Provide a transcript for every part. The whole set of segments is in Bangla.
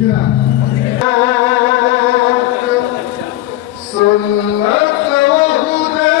ঠিক না সুন্নত ওহুদে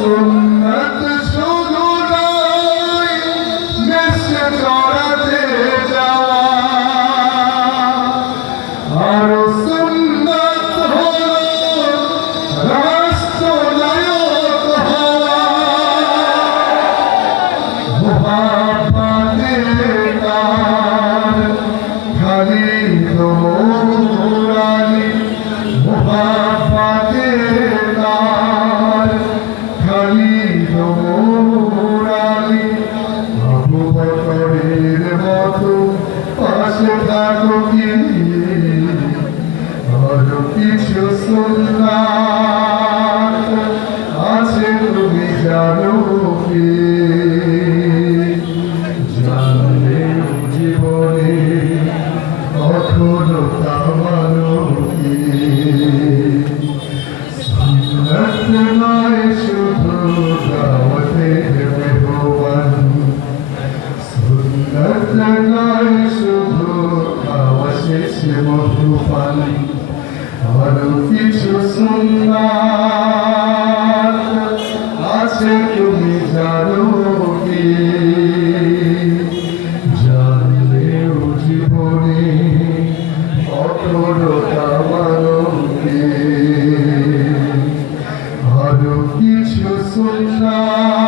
গর্জন পাশে হয়েছে মধুপান ভালো কিছু সুন্দর আছে তুমি জানো কি জানলেও জীবনে অটলতা মানবে ভালো কিছু সুন্দর